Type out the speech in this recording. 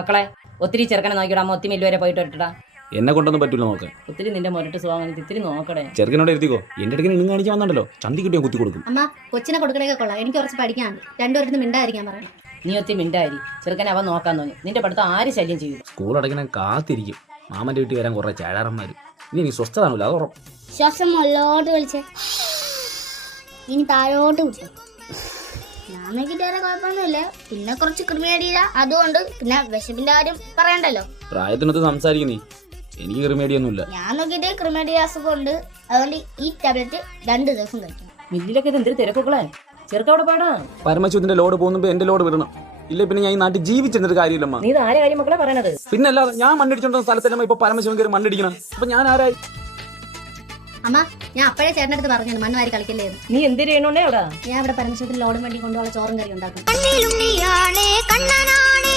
മക്കളെ ഒത്തിരി ചെറുക്കനെ നോക്കിയിടാ, അമ്മ ഒത്തിരി മില്ല് വരെ പോയിട്ട് വരട്ടാ. എന്നെ കൊണ്ടൊന്നും പറ്റൂല നോക്കാൻ. ഒത്തിരി നിന്റെ മുരട്ട് സുഖം ഇത്തിരി നോക്കടേ. ചെറുക്കനോട് എഴുതിക്കോ, എന്റെ അടുത്ത് നിങ്ങൾ കാണിക്കാൻ വന്നല്ലോ, ചന്തി കിട്ടിയോ കുത്തി കൊടുക്കും. അമ്മ കൊച്ചിനെ കൊടുക്കണേക്കെ കൊള്ളാം, എനിക്ക് കുറച്ച് പഠിക്കാനുണ്ട്. രണ്ടുപേരും മിണ്ടായിരിക്കാൻ പറയണം. നീ ഒത്തിരി മിണ്ടായി, ചെറുക്കനെ അവൻ നോക്കാൻ തോന്നി. നിന്റെ പഠിത്തം ആര് ശല്യം ചെയ്യും? സ്കൂൾ അടയ്ക്കണ കാത്തിരിക്കും. മാമന്റെ വീട്ടിൽ വരാൻ കുറെ ചേഴാറന്മാര്. ഇനി എനിക്ക് സ്വസ്ഥത ആണല്ലോ, അത് ഉറപ്പ്. ശ്വാസം മുകളിലോട്ട് വലിച്ചേ, ഇനി താഴോട്ട് വിട്ടു. ഞാൻ നോക്കിയിട്ട് വേറെ കുഴപ്പമൊന്നുമില്ല. പിന്നെ കുറച്ച് ക്രിമിനേഡിയ അതുകൊണ്ട്, പിന്നെ വിശപ്പിന്റെ കാര്യം പറയണ്ടല്ലോ. പ്രായത്തിനൊത്ത് സംസാരിക്കുന്നേ, എനിക്ക് ക്രിമേഡിയൊന്നുമില്ല. ഞാൻ നോക്കിയിട്ട് ക്രിമിനേഡിയ അസുഖം ഉണ്ട്, അതുകൊണ്ട് ഈ ടാബ്ലറ്റ് 2 ദിവസം കഴിക്കണം. മില്ലിലൊക്കെ ഇത് എന്തൊരു തിരക്കുകളെ. ചെറുക്കവിടെ പാടാ. പരമശിവത്തിന്റെ ലോഡ് പോകുമ്പോ എന്റെ ലോഡ് വിടണം. ഇല്ല പിന്നെ ഞാൻ ഈ നാട്ടിൽ ജീവിച്ചെന്നിട്ട് കാര്യമില്ലമ്മ. നീ ഇത് ആരെ കാര്യം മക്കളെ പറയണത്? പിന്നെ അല്ലാതെ ഞാൻ മണ്ണിടിച്ചോണ്ട സ്ഥലത്തല്ലമ്മ ഇപ്പൊ പരമശിവൻ കയറി മണ്ണിടിക്കണം. അപ്പൊ ഞാൻ ആരായി? അമ്മ ഞാൻ അപ്പോഴേ ചേട്ടൻ്റെ അടുത്ത് പറഞ്ഞു മണ്ണ് വാരി കളിക്കല്ലേ. നീ എന്തിനു ചെയ്യണോണ്ടേ അവിടെ? ഞാൻ ഇവിടെ പരമശിവത്തിന് ലോഡും വേണ്ടി കൊണ്ടുപോകാൻ ചോറും കറി ഉണ്ടാക്കും. കണ്ണിലും നീയാണേ കണ്ണനാണേ